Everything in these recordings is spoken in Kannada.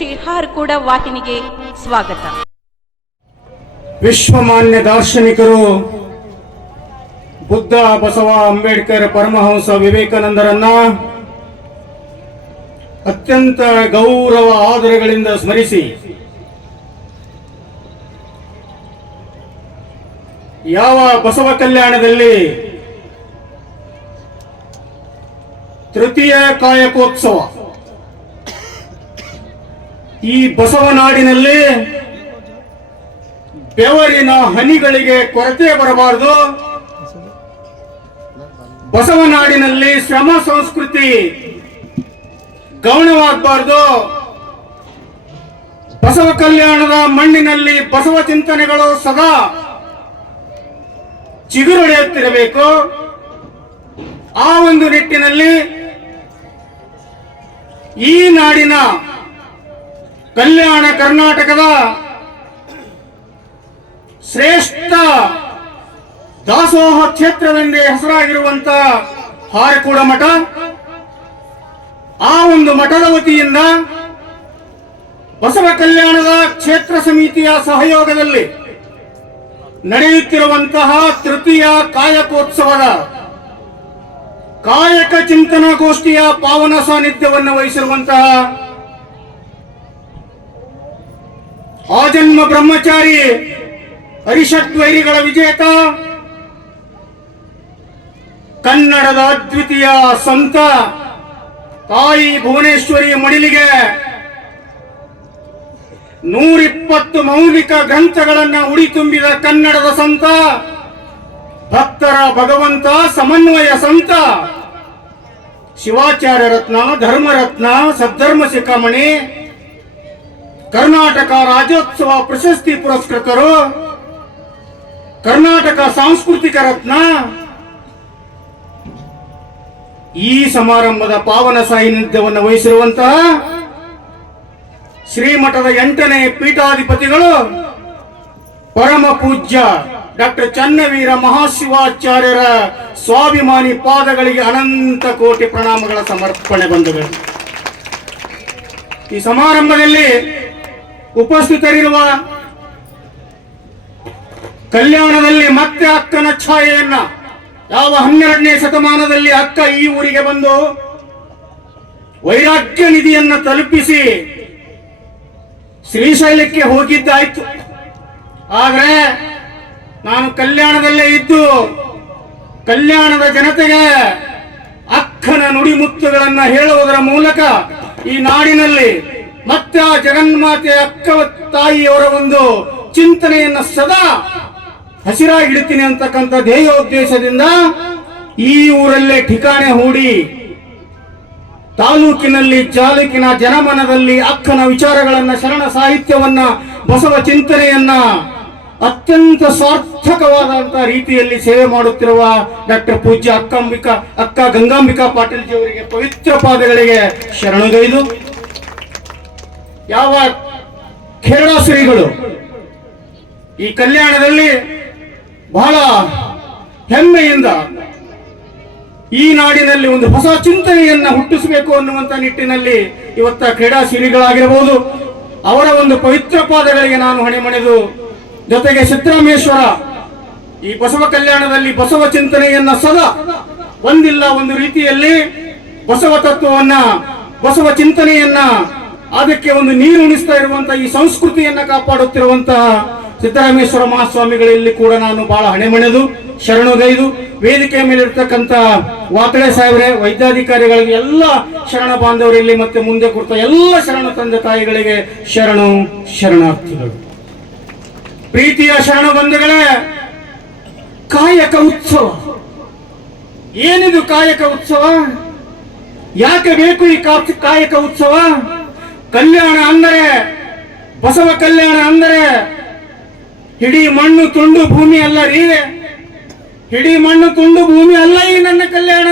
ಶ್ರೀ ಕೂಡ ವಾಹಿನಿಗೆ ಸ್ವಾಗತ. ವಿಶ್ವಮಾನ್ಯ ದಾರ್ಶನಿಕರು ಬುದ್ಧ, ಬಸವ, ಅಂಬೇಡ್ಕರ್, ಪರಮಹಂಸ, ವಿವೇಕಾನಂದರನ್ನ ಅತ್ಯಂತ ಗೌರವ ಆದರಗಳಿಂದ ಸ್ಮರಿಸಿ, ಯಾವ ಬಸವ ಕಲ್ಯಾಣದಲ್ಲಿ ತೃತೀಯ ಕಾಯಕೋತ್ಸವ ಈ ಬಸವನಾಡಿನಲ್ಲಿ ಬೆವರಿನ ಹನಿಗಳಿಗೆ ಕೊರತೆ ಬರಬಾರದು. ಬಸವನಾಡಿನಲ್ಲಿ ಶ್ರಮ ಸಂಸ್ಕೃತಿ ಗೌಣವಾಗಬಾರದು. ಬಸವ ಕಲ್ಯಾಣದ ಮಣ್ಣಿನಲ್ಲಿ ಬಸವ ಚಿಂತನೆಗಳು ಸದಾ ಚಿಗುರೊಡೆಯುತ್ತಿರಬೇಕು. ಆ ಒಂದು ನಿಟ್ಟಿನಲ್ಲಿ ಈ ನಾಡಿನ ಕಲ್ಯಾಣ ಕರ್ನಾಟಕದ ಶ್ರೇಷ್ಠ ದಾಸೋಹ ಕ್ಷೇತ್ರವೆಂದೇ ಹೆಸರಾಗಿರುವಂತ ಹಾರಕೂಡ ಮಠ, ಆ ಒಂದು ಮಠದ ವತಿಯಿಂದ ಬಸವ ಕಲ್ಯಾಣದ ಕ್ಷೇತ್ರ ಸಮಿತಿಯ ಸಹಯೋಗದಲ್ಲಿ ನಡೆಯುತ್ತಿರುವಂತಹ ತೃತೀಯ ಕಾಯಕೋತ್ಸವದ ಕಾಯಕ ಚಿಂತನಾ ಗೋಷ್ಠಿಯ ಪಾವನ ಸಾನ್ನಿಧ್ಯವನ್ನು ವಹಿಸಿರುವಂತಹ ಆಜನ್ಮ ಬ್ರಹ್ಮಚಾರಿ ವೈರಿಗಳ ವಿಜೇತ. ಕನ್ನಡದ ಅದ್ವಿತೀಯ ಸಂತ ತಾಯಿ ಭುವನೇಶ್ವರಿ ಮಡಿಲಿಗೆ ನೂರಿಪ್ಪತ್ತು ಮೌಲಿಕ ಗ್ರಂಥಗಳನ್ನ ಉಡಿ ತುಂಬಿದ ಕನ್ನಡದ ಸಂತ, ಭಕ್ತರ ಭಗವಂತ ಸಮನ್ವಯ ಸಂತ. ಶಿವಾಚಾರ್ಯ ರತ್ನ, ಧರ್ಮರತ್ನ, ಸದ್ಧರ್ಮ ಶಿಖಾಮಣಿ ಕರ್ನಾಟಕ ರಾಜ್ಯೋತ್ಸವ ಪ್ರಶಸ್ತಿ ಪುರಸ್ಕೃತರು, ಕರ್ನಾಟಕ ಸಾಂಸ್ಕೃತಿಕ ರತ್ನ, ಈ ಸಮಾರಂಭದ ಪಾವನ ಸಾನ್ನಿಧ್ಯವನ್ನು ವಹಿಸಿರುವಂತಹ ಶ್ರೀಮಠದ ಎಂಟನೇ ಪೀಠಾಧಿಪತಿಗಳು ಪರಮ ಪೂಜ್ಯ ಡಾಕ್ಟರ್ ಚನ್ನವೀರ ಮಹಾಶಿವಾಚಾರ್ಯರ ಸ್ವಾಭಿಮಾನಿ ಪಾದಗಳಿಗೆ ಅನಂತ ಕೋಟಿ ಪ್ರಣಾಮಗಳ ಸಮರ್ಪಣೆ ಬಂಧುಗಳು ಈ ಸಮಾರಂಭದಲ್ಲಿ ಉಪಸ್ಥಿತರಿರುವ ಕಲ್ಯಾಣದಲ್ಲಿ ಮತ್ತೆ ಅಕ್ಕನ ಛಾಯೆಯನ್ನ ಯಾವ ಹನ್ನೆರಡನೇ ಶತಮಾನದಲ್ಲಿ ಅಕ್ಕ ಈ ಊರಿಗೆ ಬಂದು ವೈರಾಗ್ಯ ನಿಧಿಯನ್ನ ತಲುಪಿಸಿ ಶ್ರೀಶೈಲಕ್ಕೆ ಹೋಗಿದ್ದಾಯ್ತು. ಆದ್ರೆ ನಾನು ಕಲ್ಯಾಣದಲ್ಲೇ ಇದ್ದು ಕಲ್ಯಾಣದ ಜನತೆಗೆ ಅಕ್ಕನ ನುಡಿಮುತ್ತುಗಳನ್ನ ಹೇಳುವುದರ ಮೂಲಕ ಈ ನಾಡಿನಲ್ಲಿ ಮತ್ತೆ ಆ ಜಗನ್ಮಾತೆ ಅಕ್ಕ ತಾಯಿಯವರ ಒಂದು ಚಿಂತನೆಯನ್ನ ಸದಾ ಹಸಿರಾಗಿಡ್ತೀನಿ ಅಂತಕ್ಕಂಥ ಧ್ಯೇಯೋದ್ದೇಶದಿಂದ ಈ ಊರಲ್ಲೇ ಠಿಕಾಣೆ ಹೂಡಿ ತಾಲೂಕಿನಲ್ಲಿ ಚಾಲೂಕಿನ ಜನಮನದಲ್ಲಿ ಅಕ್ಕನ ವಿಚಾರಗಳನ್ನ ಶರಣ ಸಾಹಿತ್ಯವನ್ನ ಬಸವ ಚಿಂತನೆಯನ್ನ ಅತ್ಯಂತ ಸಾರ್ಥಕವಾದಂತಹ ರೀತಿಯಲ್ಲಿ ಸೇವೆ ಮಾಡುತ್ತಿರುವ ಡಾಕ್ಟರ್ ಪೂಜ್ಯ ಅಕ್ಕಂಬಿಕಾ ಅಕ್ಕ ಗಂಗಾಂಬಿಕಾ ಪಾಟೀಲ್ ಜಿ ಅವರಿಗೆ ಪವಿತ್ರ ಪಾದಗಳಿಗೆ ಶರಣುಗೈದು ಯಾವ ಖೇರಳ ಶ್ರೀಗಳು ಈ ಕಲ್ಯಾಣದಲ್ಲಿ ಬಹಳ ಹೆಮ್ಮೆಯಿಂದ ಈ ನಾಡಿನಲ್ಲಿ ಒಂದು ಹೊಸ ಚಿಂತನೆಯನ್ನ ಹುಟ್ಟಿಸಬೇಕು ಅನ್ನುವಂತ ನಿಟ್ಟಿನಲ್ಲಿ ಇವತ್ತ ಕ್ರೀಡಾ ಶ್ರೀಗಳಾಗಿರಬಹುದು ಅವರ ಒಂದು ಪವಿತ್ರ ಪಾದಗಳಿಗೆ ನಾನು ಹೊಣೆಮಣೆದು ಜೊತೆಗೆ ಸಿದ್ದರಾಮೇಶ್ವರ ಈ ಬಸವ ಕಲ್ಯಾಣದಲ್ಲಿ ಬಸವ ಚಿಂತನೆಯನ್ನ ಸದಾ ಒಂದಿಲ್ಲ ಒಂದು ರೀತಿಯಲ್ಲಿ ಬಸವ ತತ್ವವನ್ನ, ಬಸವ ಚಿಂತನೆಯನ್ನ ಅದಕ್ಕೆ ಒಂದು ನೀರು ಉಣಿಸ್ತಾ ಇರುವಂತಹ ಈ ಸಂಸ್ಕೃತಿಯನ್ನ ಕಾಪಾಡುತ್ತಿರುವಂತಹ ಸಿದ್ದರಾಮೇಶ್ವರ ಮಹಾಸ್ವಾಮಿಗಳಲ್ಲಿ ಕೂಡ ನಾನು ಬಹಳ ಹಣೆಮಣೆದು ಶರಣುಗೈದು ವೇದಿಕೆಯ ಮೇಲೆ ಇರ್ತಕ್ಕಂಥ ವಾತಳೆ ಸಾಹೇಬ್ರೆ, ವೈದ್ಯಾಧಿಕಾರಿಗಳಿಗೆ ಎಲ್ಲ ಶರಣ ಬಾಂಧವರಲ್ಲಿ ಮತ್ತೆ ಮುಂದೆ ಕುರಿತ ಎಲ್ಲ ಶರಣ ತಂದೆ ತಾಯಿಗಳಿಗೆ ಶರಣು, ಶರಣಾರ್ಥಿಗಳು. ಪ್ರೀತಿಯ ಶರಣ ಬಂಧುಗಳೇ, ಕಾಯಕ ಉತ್ಸವ. ಏನಿದು ಕಾಯಕ ಉತ್ಸವ? ಯಾಕೆ ಬೇಕು ಈ ಕಾಯಕ ಉತ್ಸವ? ಕಲ್ಯಾಣ ಅಂದರೆ, ಬಸವ ಕಲ್ಯಾಣ ಅಂದರೆ, ಹಿಡಿ ಮಣ್ಣು ತುಂಡು ಭೂಮಿ ಅಲ್ಲ ರೀ. ಹಿಡಿ ಮಣ್ಣು ತುಂಡು ಭೂಮಿ ಅಲ್ಲ ಈ ನನ್ನ ಕಲ್ಯಾಣ.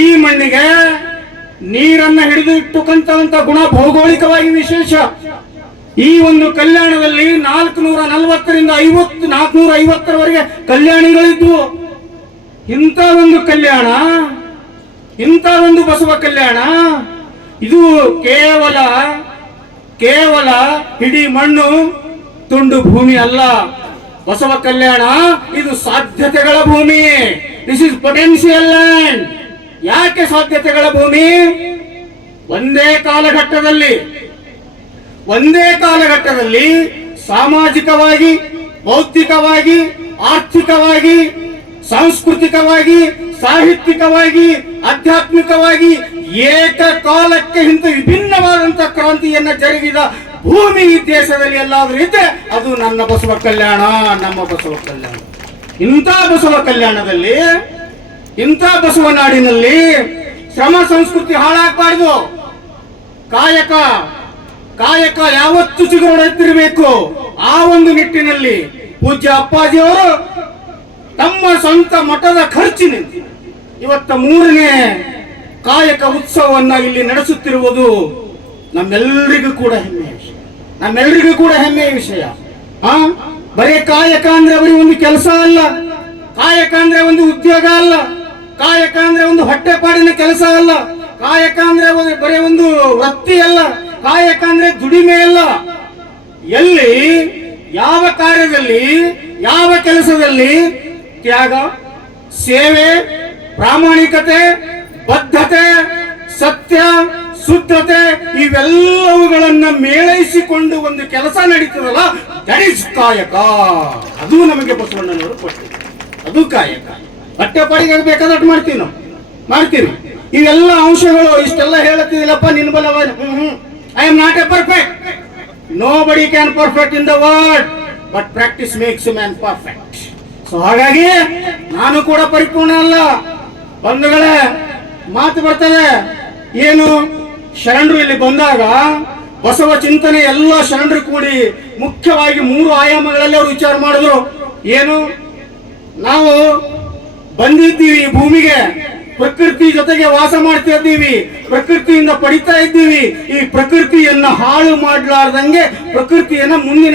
ಈ ಮಣ್ಣಿಗೆ ನೀರನ್ನ ಹಿಡಿದು ಇಟ್ಟುಕೊಂತ ಗುಣ ಭೌಗೋಳಿಕವಾಗಿ ವಿಶೇಷ. ಈ ಒಂದು ಕಲ್ಯಾಣದಲ್ಲಿ ನಾಲ್ಕು ನೂರ ನಲವತ್ತರಿಂದ ಐವತ್ತು, ನಾಲ್ಕುನೂರ ಐವತ್ತರವರೆಗೆ ಕಲ್ಯಾಣಿಗಳಿದ್ವು. ಇಂಥ ಒಂದು ಕಲ್ಯಾಣ, ಇಂಥ ಒಂದು ಬಸವ ಕಲ್ಯಾಣ ಇದು ಕೇವಲ ಕೇವಲ ಹಿಡಿ ಮಣ್ಣು, ತುಂಡು ಭೂಮಿ ಅಲ್ಲ. ಬಸವ ಕಲ್ಯಾಣ, ಇದು ಸಾಧ್ಯತೆಗಳ ಭೂಮಿ. ದಿಸ್ ಇಸ್ ಪೊಟೆನ್ಶಿಯಲ್ ಲ್ಯಾಂಡ್ ಯಾಕೆ ಸಾಧ್ಯತೆಗಳ ಭೂಮಿ? ಒಂದೇ ಕಾಲಘಟ್ಟದಲ್ಲಿ. ಒಂದೇ ಕಾಲಘಟ್ಟದಲ್ಲಿ ಸಾಮಾಜಿಕವಾಗಿ ಬೌದ್ಧಿಕವಾಗಿ ಆರ್ಥಿಕವಾಗಿ, ಸಾಂಸ್ಕೃತಿಕವಾಗಿ, ಸಾಹಿತ್ಯಿಕವಾಗಿ, ಆಧ್ಯಾತ್ಮಿಕವಾಗಿ ಏಕಕಾಲಕ್ಕೆ ಹಿಂದೂ ವಿಭಿನ್ನವಾದಂತಹ ಕ್ರಾಂತಿಯನ್ನ ಜರುಗಿದ ಭೂಮಿ ಈ ದೇಶದಲ್ಲಿ ಎಲ್ಲಾದ್ರೂ ಇದ್ರೆ ಅದು ನನ್ನ ಬಸವ ಕಲ್ಯಾಣ, ನಮ್ಮ ಬಸವ ಕಲ್ಯಾಣ. ಇಂಥ ಬಸವ ಕಲ್ಯಾಣದಲ್ಲಿ, ಇಂಥ ಬಸವ ನಾಡಿನಲ್ಲಿ ಶ್ರಮ ಸಂಸ್ಕೃತಿ ಹಾಳಾಗಬಾರ್ದು. ಕಾಯಕ ಕಾಯಕ ಯಾವತ್ತು ಚಿಗುರೊಡೆತ್ತಿರಬೇಕು ಆ ಒಂದು ನಿಟ್ಟಿನಲ್ಲಿ ಪೂಜ್ಯ ಅಪ್ಪಾಜಿಯವರು ತಮ್ಮ ಸ್ವಂತ ಮಠದ ಖರ್ಚಿನಿಂದ ಇವತ್ತ ಮೂರನೇ ಕಾಯಕ ಉತ್ಸವವನ್ನ ಇಲ್ಲಿ ನಡೆಸುತ್ತಿರುವುದು ನಮ್ಮೆಲ್ಲರಿಗೂ ಕೂಡ ಹೆಮ್ಮೆಯ ವಿಷಯ. ನಮ್ಮೆಲ್ಲರಿಗೂ ಕೂಡ ಹೆಮ್ಮೆಯ ವಿಷಯ. ಆ ಬರೀ ಕಾಯಕ ಅಂದ್ರೆ ಅವರಿಗೆ ಒಂದು ಕೆಲಸ ಅಲ್ಲ. ಕಾಯಕ ಅಂದ್ರೆ ಒಂದು ಉದ್ಯೋಗ ಅಲ್ಲ. ಕಾಯಕ ಅಂದ್ರೆ ಒಂದು ಹೊಟ್ಟೆಪಾಡಿನ ಕೆಲಸ ಅಲ್ಲ. ಕಾಯಕ ಅಂದ್ರೆ ಬರೀ ಒಂದು ವೃತ್ತಿ ಅಲ್ಲ. ಕಾಯಕ ಅಂದ್ರೆ ದುಡಿಮೆ ಅಲ್ಲ. ಎಲ್ಲಿ, ಯಾವ ಕಾರ್ಯದಲ್ಲಿ, ಯಾವ ಕೆಲಸದಲ್ಲಿ ತ್ಯಾಗ, ಸೇವೆ, ಪ್ರಾಮಾಣಿಕತೆ ಬದ್ಧತೆ, ಸತ್ಯ, ಶುದ್ಧತೆ ಇವೆಲ್ಲವುಗಳನ್ನ ಮೇಳೈಸಿಕೊಂಡು ಒಂದು ಕೆಲಸ ನಡೀತದಲ್ಲ ದಟ್ ಇಸ್ ಕಾಯಕ. ಅದು ನಮಗೆ ಬಸವಣ್ಣನವರು ಕೊಟ್ಟಿದ್ದಾರೆ ಅದು ಕಾಯಕ. ಬಟ್ಟೆ ಪಾಡಿಗೆ ಬೇಕಾದ ಮಾಡ್ತೀವಿ ನಾವು. ಮಾಡ್ತೀವಿ. ಇವೆಲ್ಲ ಅಂಶಗಳು, ಇಷ್ಟೆಲ್ಲ ಹೇಳುತ್ತಿದ್ದಿಲ್ಲಪ್ಪ ನಿನ್ ಬಲ I am not a perfect nobody can perfect in the world but practice makes man perfect so ಹಾಗಾಗಿ, ನಾನು ಕೂಡ ಪರಿಪೂರ್ಣ ಅಲ್ಲ. ಬಂಧುಗಳೇ ಮಾತು ಬರ್ತದೆ. ಏನು? ಶರಣರು ಇಲ್ಲಿ ಬಂದಾಗ ಬಸವ ಚಿಂತನೆ ಎಲ್ಲ ಶರಣರು ಕೂಡಿ ಮುಖ್ಯವಾಗಿ ಮೂರು ಆಯಾಮಗಳಲ್ಲಿ ಅವರು ವಿಚಾರ ಮಾಡಿದ್ರು. ಏನು? ನಾವು ಬಂದಿದ್ದೀವಿ ಭೂಮಿಗೆ. ಪ್ರಕೃತಿ ಜೊತೆಗೆ ವಾಸ ಮಾಡ್ತಾ ಇದ್ದೀವಿ. ಪ್ರಕೃತಿಯಿಂದ ಪಡಿತಾ ಇದ್ದೀವಿ. ಈ ಪ್ರಕೃತಿಯನ್ನ ಹಾಳು ಮಾಡಲಾರ್ದಂಗೆ ಪ್ರಕೃತಿಯನ್ನ ಮುಂದಿನ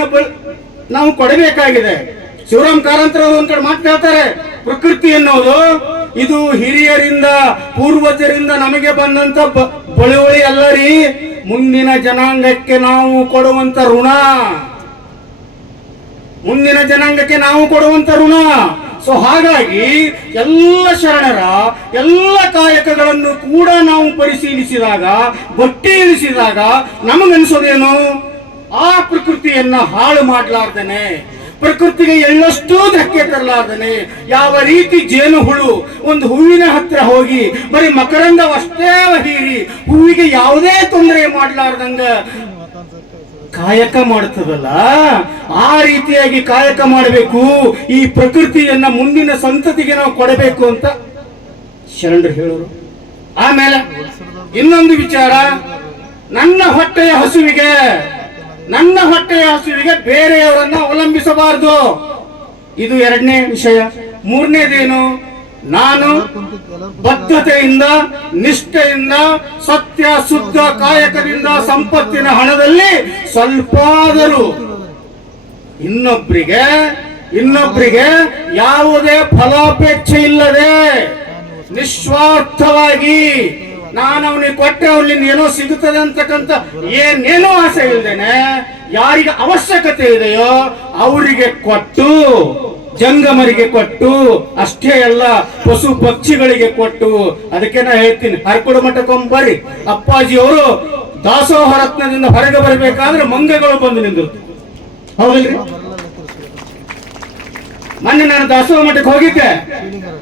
ನಾವು ಕೊಡಬೇಕಾಗಿದೆ. ಶಿವರಾಮ್ ಕಾರಂತರ ಒಂದ್ ಕಡೆ ಮಾತು ಹೇಳ್ತಾರೆ ಪ್ರಕೃತಿ ಎನ್ನುವುದು ಇದು ಹಿರಿಯರಿಂದ, ಪೂರ್ವಜರಿಂದ ನಮಗೆ ಬಂದಂತ ಬಳುವಳಿ ಅಲ್ಲ ರೀ. ಮುಂದಿನ ಜನಾಂಗಕ್ಕೆ ನಾವು ಕೊಡುವಂತ ಋಣ. ಮುಂದಿನ ಜನಾಂಗಕ್ಕೆ ನಾವು ಕೊಡುವಂತ ಋಣ. ಸೊ ಹಾಗಾಗಿ ಎಲ್ಲ ಶರಣರ, ಎಲ್ಲ ಕಾಯಕಗಳನ್ನು ಕೂಡ ನಾವು ಪರಿಶೀಲಿಸಿದಾಗ, ಬಟ್ಟಿ ಇಳಿಸಿದಾಗ ನಮಗನ್ಸೋದೇನು? ಆ ಪ್ರಕೃತಿಯನ್ನ ಹಾಳು ಮಾಡಲಾರ್ದನೆ. ಪ್ರಕೃತಿಗೆ ಎಳ್ಳಷ್ಟೂ ಧಕ್ಕೆ ತರಲಾರ್ದನೆ. ಯಾವ ರೀತಿ ಜೇನು ಹುಳು ಒಂದು ಹೂವಿನ ಹತ್ರ ಹೋಗಿ ಬರೀ ಮಕರಂದವಷ್ಟೇ ಹೀರಿ ಹೂವಿಗೆ ಯಾವುದೇ ತೊಂದರೆ ಮಾಡಲಾರ್ದಂಗ ಕಾಯಕ ಮಾಡ್ತದಲ್ಲ? ಆ ರೀತಿಯಾಗಿ ಕಾಯಕ ಮಾಡಬೇಕು. ಈ ಪ್ರಕೃತಿಯನ್ನ ಮುಂದಿನ ಸಂತತಿಗೆ ನಾವು ಕೊಡಬೇಕು ಅಂತ ಶರಣರು ಹೇಳೋರು. ಆಮೇಲೆ ಇನ್ನೊಂದು ವಿಚಾರ. ನನ್ನ ಹೊಟ್ಟೆಯ ಹಸುವಿಗೆ ನನ್ನ ಹೊಟ್ಟೆಯ ಹಸುವಿಗೆ ಬೇರೆಯವರನ್ನ ಅವಲಂಬಿಸಬಾರದು. ಇದು ಎರಡನೇ ವಿಷಯ. ಮೂರನೇದೇನು? ನಾನು ಬದ್ಧತೆಯಿಂದ, ನಿಷ್ಠೆಯಿಂದ, ಸತ್ಯ, ಶುದ್ಧ, ಕಾಯಕದಿಂದ ಸಂಪತ್ತಿನ ಹಣದಲ್ಲಿ ಸ್ವಲ್ಪಾದರೂ ಇನ್ನೊಬ್ಬರಿಗೆ ಇನ್ನೊಬ್ಬರಿಗೆ ಯಾವುದೇ ಫಲಾಪೇಕ್ಷೆ ಇಲ್ಲದೆ ನಿಸ್ವಾರ್ಥವಾಗಿ ನಾನು ಅವನಿಗೆ ಕೊಟ್ಟರೆ ಅವನಿಂದ ಏನೋ ಸಿಗುತ್ತದೆ ಅಂತಕ್ಕಂಥ ಏನೇನೋ ಆಸೆ ಇಲ್ದೇನೆ ಯಾರಿಗೆ ಅವಶ್ಯಕತೆ ಇದೆಯೋ ಅವರಿಗೆ ಕೊಟ್ಟು, ಜಂಗಮರಿಗೆ ಕೊಟ್ಟು, ಅಷ್ಟೇ ಅಲ್ಲ, ಪಶು ಪಕ್ಷಿಗಳಿಗೆ ಕೊಟ್ಟು, ಅದಕ್ಕೆ ನಾ ಹೇಳ್ತೀನಿ, ಹರ್ಕುಡು ಮಠಕ್ಕೊಂಬರ್ರಿ ಅಪ್ಪಾಜಿ ಅವರು ದಾಸೋಹ ರತ್ನದಿಂದ ಹೊರಗೆ ಬರಬೇಕಾದ್ರೆ ಮಂಗಗಳು ಬಂದು ನಿಂದಿರುತ್ತೆ ಹೌದಲ್ರಿ? ಮೊನ್ನೆ ನಾನು ದಾಸೋಹ ಮಠಕ್ಕೆ ಹೋಗಿದ್ದೆ.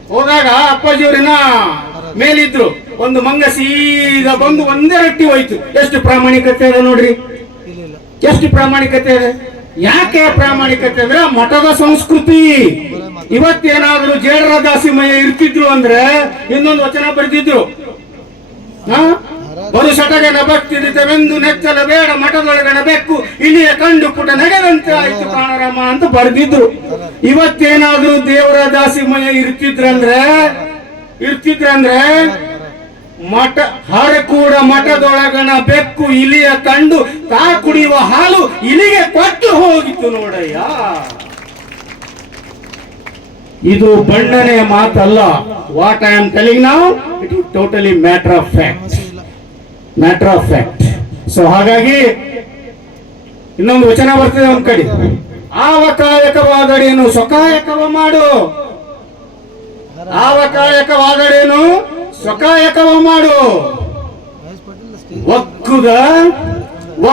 ಹೋದಾಗ ಅಪ್ಪಾಜಿಯವರಿನ ಮೇಲಿದ್ರು. ಒಂದು ಮಂಗ ಸೀದಾ ಬಂದು ಒಂದೇ ರಟ್ಟಿ ಹೋಯ್ತು. ಎಷ್ಟು ಪ್ರಾಮಾಣಿಕತೆ ಇದೆ ನೋಡ್ರಿ. ಎಷ್ಟು ಪ್ರಾಮಾಣಿಕತೆ ಇದೆ ಯಾಕೆ ಪ್ರಾಮಾಣಿಕತೆ ಅಂದ್ರೆ ಮಠದ ಸಂಸ್ಕೃತಿ. ಇವತ್ತೇನಾದ್ರೂ ಜೇಡರ ದಾಸಿಮಯ್ಯ ಇರ್ತಿದ್ರು ಅಂದ್ರೆ ಇನ್ನೊಂದು ವಚನ ಬರೆದಿದ್ರು. ಬರು ಭಕ್ತಿ ನಭಕ್ತಿರಿತವೆಂದು ನೆಚ್ಚಲ ಬೇಡ ಮಠದೊಳಗಣ ಬೆಕ್ಕು ಇಲ್ಲಿಯ ಕಂಡು ಪುಟ ನಡೆದಂತೆ ಆಯ್ತು ಕಾಣರಾಮ ಅಂತ ಬರೆದಿದ್ರು. ಇವತ್ತೇನಾದ್ರೂ ದೇವರ ದಾಸಿಮಯ್ಯ ಇರ್ತಿದ್ರಂದ್ರೆ ಇರ್ತಿದ್ರಂದ್ರೆ ಮಠ, ಹರಕೂಡ ಮಠದೊಳಗಣ ಬೆಕ್ಕು ಇಲಿಯ ಕಂಡು ತಾ ಕುಡಿಯುವ ಹಾಲು ಇಲಿಗೆ ಕೊಟ್ಟು ಹೋಗಿತ್ತು ನೋಡಯ್ಯ. ಇದು ಬಣ್ಣನೆಯ ಮಾತಲ್ಲ. ವಾಟ್ ಐ ಆಮ್ ಟೆಲಿಂಗ್ ನಾವು it is totally matter of fact matter of fact so ಹಾಗಾಗಿ ಇನ್ನೊಂದು ವಚನ ಬರ್ತದೆ ಒಂದ್ ಕಡೆ. ಆವಕಾಯಕವಾದಡೇನು ಸ್ವಕಾಯಕವ ಮಾಡು. ಆವಕಾಯಕವಾದಡೇನು ಸ್ವಕಾಯಕವ ಮಾಡು. ಒಕ್ಕುದ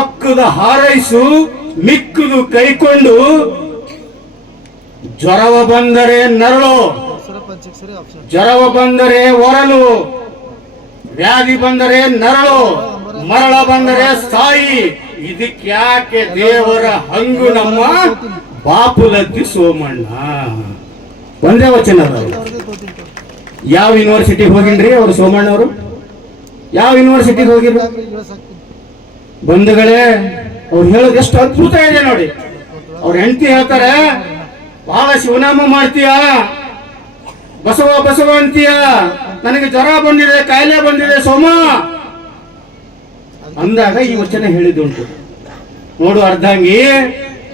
ಒಕ್ಕುದ ಹಾರೈಸು, ಮಿಕ್ಕುದು ಕೈಕೊಂಡು ಜ್ವರವ ಬಂದರೆ ನರಳು. ಜ್ವರವ ಬಂದರೆ ಒರಲು. ವ್ಯಾಧಿ ಬಂದರೆ ನರಳು, ಮರಳ ಬಂದರೆ ಸಾಯಿ. ಇದಕ್ಕೆ ದೇವರ ಹಂಗು ನಮ್ಮ ಬಾಪುಲತ್ತಿ ಸೋಮಣ್ಣ? ಒಂದೇ ವಚನ ಯಾವ ಯೂನಿವರ್ಸಿಟಿಗೆ ಹೋಗಿನ್ರಿ ಅವರು ಸೋಮಣ್ಣ ಅವರು ಯಾವ ಯೂನಿವರ್ಸಿಟಿಗೆ ಹೋಗಿದ್ರು? ಬಂಧುಗಳೇ, ಅವ್ರು ಹೇಳೋದು ಎಷ್ಟು ಅದ್ಭುತ ಇದೆ ನೋಡಿ. ಅವ್ರ ಹೆಂಡತಿ ಹೇಳ್ತಾರೆ ಬಹಳ ಶಿವನಾಮ ಮಾಡ್ತೀಯ? ಬಸವ ಬಸವ ಅಂತೀಯ ನನಗೆ ಜ್ವರ ಬಂದಿದೆ, ಕಾಯಿಲೆ ಬಂದಿದೆ, ಸೋಮ. ಅಂದಾಗ ಈ ವಚನ ಹೇಳಿದ್ದುಂಟು. ನೋಡು ಅರ್ಧಂಗಿ,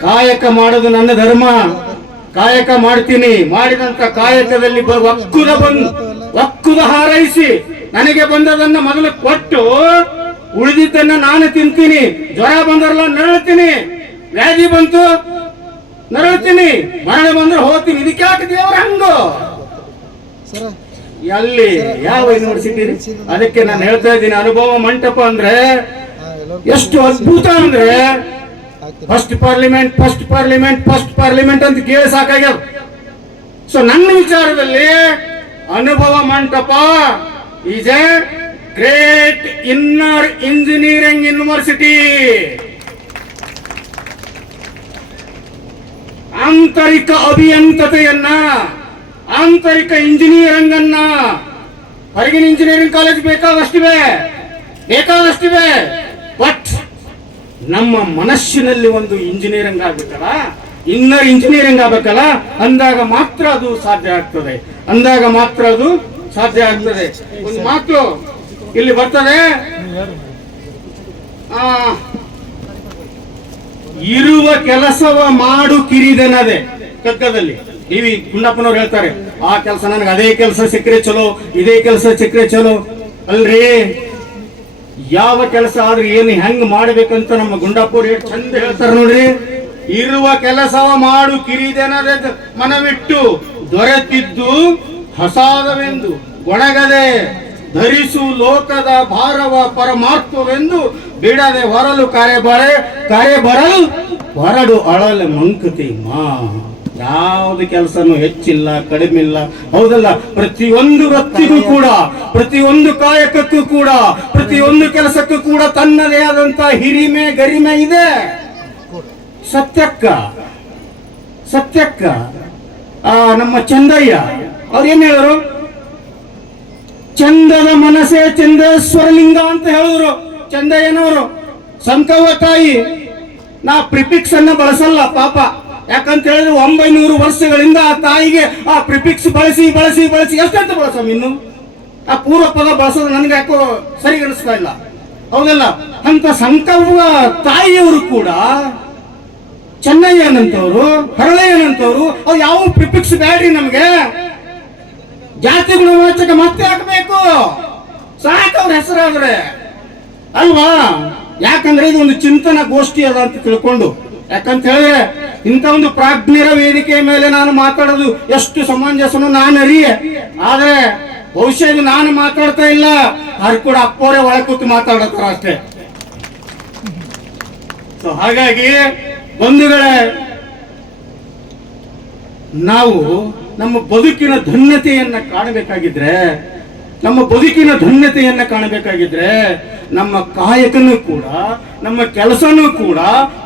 ಕಾಯಕ ಮಾಡೋದು ನನ್ನ ಧರ್ಮ. ಕಾಯಕ ಮಾಡ್ತೀನಿ. ಮಾಡಿದಂತ ಕಾಯಕದಲ್ಲಿ ಒಕ್ಕುದ ಬಂದು, ಒಕ್ಕುದ ಹಾರೈಸಿ, ನನಗೆ ಬಂದದನ್ನ ಮೊದಲು ಕೊಟ್ಟು, ಉಳಿದಿದ್ದನ್ನ ನಾನು ತಿಂತೀನಿ. ಜ್ವರ ಬಂದರಲ್ಲ ನರಳ್ತೀನಿ. ವ್ಯಾಧಿ ಬಂತು, ನರಳ್ತೀನಿ. ಮರಣ ಬಂದ್ರೆ ಹೋಗ್ತೀನಿ. ಇದಕ್ಕೆ ಯಾಕೆ ದೇವರ ಹಂಗು? ಎಲ್ಲಿ? ಯಾವ ಯೂನಿವರ್ಸಿಟಿ? ಅದಕ್ಕೆ ನಾನು ಹೇಳ್ತಾ ಇದ್ದೀನಿ ಅನುಭವ ಮಂಟಪ ಅಂದ್ರೆ ಎಷ್ಟು ಅದ್ಭುತ ಅಂದ್ರೆ first parliament first parliament first parliament ಅಂತ ಕೇಳಿ ಸಾಕಾಗ್ಯದ ಸೊ ನನ್ನ ವಿಚಾರದಲ್ಲಿ Anubhava Mantapa is a great inner engineering university ಆಂತರಿಕ ಅಭಿಯಂತತೆಯನ್ನ ಆಂತರಿಕ ಇಂಜಿನಿಯರಿಂಗ್ ಅನ್ನ ಹೊರಗಿನ ಇಂಜಿನಿಯರಿಂಗ್ ಕಾಲೇಜ್ ಬೇಕಾದಷ್ಟಿವೆ ಬೇಕಾದಷ್ಟಿವೆ. ಬಟ್ ನಮ್ಮ ಮನಸ್ಸಿನಲ್ಲಿ ಒಂದು ಇಂಜಿನಿಯರಿಂಗ್ ಆಗ್ಬೇಕಲ್ಲ? ಇನ್ನರ್ ಇಂಜಿನಿಯರಿಂಗ್ ಆಗ್ಬೇಕಲ್ಲ? ಅಂದಾಗ ಮಾತ್ರ ಅದು ಸಾಧ್ಯ ಆಗ್ತದೆ. ಅಂದಾಗ ಮಾತ್ರ ಅದು ಸಾಧ್ಯ ಆಗ್ತದೆ. ಒಂದು ಮಾತು ಇಲ್ಲಿ ಬರ್ತದೆ. ಇರುವ ಕೆಲಸವ ಮಾಡು ಕಿರಿದನದೆ. ಕಗ್ಗದಲ್ಲಿ. ಡಿ ವಿ ಹೇಳ್ತಾರೆ, ಆ ಕೆಲಸ ನನಗೆ ಅದೇ ಕೆಲಸ ಸಿಕ್ಕರೆ ಚಲೋ, ಇದೇ ಕೆಲಸ ಸಿಕ್ಕರೆ ಚಲೋ. ಅಲ್ರಿ? ಯಾವ ಕೆಲಸ ಆದ್ರೆ ಏನು ಹೆಂಗ್ ಮಾಡ್ಬೇಕಂತ ನಮ್ಮ ಗುಂಡಪ್ಪವ್ರು ಚಂದ ಹೇಳ್ತಾರೆ ನೋಡ್ರಿ. ಇರುವ ಕೆಲಸವ ಮಾಡು ಕಿರಿದೆನದೆ ಮನವಿಟ್ಟು ದೊರೆತಿದ್ದು ಹಸಾದವೆಂದು ಒಣಗದೆ, ಧರಿಸು ಲೋಕದ ಭಾರವ ಪರಮಾರ್ಥವೆಂದು ಬಿಡದೆ ಹೊರಲು ಕರೆ ಬರೆ ಕರೆ ಬರಲು ಹೊರಡು ಅಳಲು ಮಂಕತಿ ಮಾ. ಯಾವ್ದು ಕೆಲಸನೂ ಹೆಚ್ಚಿಲ್ಲ ಕಡಿಮೆ ಇಲ್ಲ ಹೌದಲ್ಲ? ಪ್ರತಿಯೊಂದು ವೃತ್ತಿಗೂ ಕೂಡ, ಪ್ರತಿಯೊಂದು ಕಾಯಕಕ್ಕೂ ಕೂಡ, ಪ್ರತಿಯೊಂದು ಕೆಲಸಕ್ಕೂ ಕೂಡ ತನ್ನದೇ ಆದಂತ ಹಿರಿಮೆ, ಗರಿಮೆ ಇದೆ. ಸತ್ಯಕ್ಕ? ಸತ್ಯಕ್ಕ? ಆ, ನಮ್ಮ ಚಂದಯ್ಯ, ಅವ್ರು ಏನ್ ಹೇಳಿದ್ರು ಚಂದದ ಮನಸ್ಸೇ ಚಂದೇಶ್ವರಲಿಂಗ ಅಂತ ಹೇಳಿದ್ರು ಚಂದಯ್ಯನವರು. ಸಂಕವ ತಾಯಿ, ನಾ ಪ್ರಿಪಿಕ್ಸ್ ಅನ್ನ ಬಳಸಲ್ಲ ಪಾಪ. ಯಾಕಂತ ಹೇಳಿದ್ರೆ ಒಂಬೈನೂರು ವರ್ಷಗಳಿಂದ ಆ ತಾಯಿಗೆ ಆ ಪ್ರಿಪಿಕ್ಸ್ ಬಳಸಿ ಬಳಸಿ ಬಳಸಿ ಎಷ್ಟಂತ ಬಳಸಮ್ ಇನ್ನು? ಆ ಪೂರ್ವ ಪದ ಬಳಸೋದು ನನಗೆ ಯಾಕೋ ಸರಿ ಅನಿಸ್ತಾ ಇಲ್ಲ. ಹೌದಲ್ಲ? ಅಂತ ಸಂಕಲ್ಪ ತಾಯಿಯವರು ಕೂಡ ಚೆನ್ನಯ್ಯನಂತವ್ರು, ಹರಳಯ್ಯನಂತವ್ರು, ಅವ್ರು ಯಾವ ಪ್ರಿಪಿಕ್ಸ್ ಬ್ಯಾಡ್ರಿ ನಮ್ಗೆ? ಜಾತಿ ಗುಣವಾಚಕ ಮತ್ತೆ ಹಾಕಬೇಕು. ಸಾಕವ್ರ ಹೆಸರಾದ್ರೆ. ಅಲ್ವಾ? ಯಾಕಂದ್ರೆ ಇದು ಒಂದು ಚಿಂತನ ಗೋಷ್ಠಿ ಅದ ಅಂತ ತಿಳ್ಕೊಂಡು ಯಾಕಂತ ಹೇಳಿದ್ರೆ ಇಂಥ ಒಂದು ಪ್ರಾಜ್ಞರ ವೇದಿಕೆಯ ಮೇಲೆ ನಾನು ಮಾತಾಡೋದು ಎಷ್ಟು ಸಮಂಜಸನು ನಾನು ಅರಿಯೆ. ಆದ್ರೆ ಬಹುಶಃ ಇದು ನಾನು ಮಾತಾಡ್ತಾ ಇಲ್ಲ. ಅವ್ರು ಕೂಡ ಅಪ್ಪೋರೆ ಒಳ ಕೂತು ಮಾತಾಡತ್ತಾರ ಅಷ್ಟೇ. ಸೊ ಹಾಗಾಗಿ ಬಂಧುಗಳೇ, ನಾವು ನಮ್ಮ ಬದುಕಿನ ಧನ್ಯತೆಯನ್ನ ಕಾಣಬೇಕಾಗಿದ್ರೆ, ನಮ್ಮ ಬದುಕಿನ ಧನ್ಯತೆಯನ್ನ ಕಾಣಬೇಕಾಗಿದ್ರೆ ನಮ್ಮ ಕಾಯಕನೂ ಕೂಡ ನಮ್ಮ ಕೆಲಸನೂ ಕೂಡ